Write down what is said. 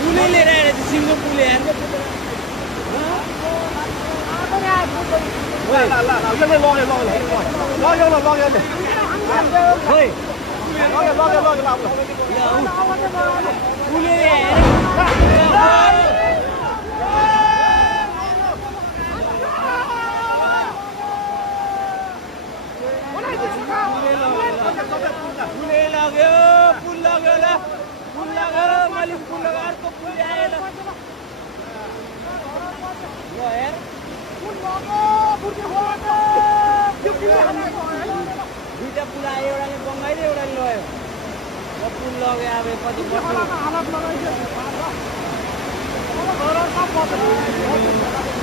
पुलै लिएर आएर सिङ्गो पुल यार दुईटा पुल आयो एउटाले बङ्गाइले एउटाले लयो पुल लग्यो अब कति वर्ष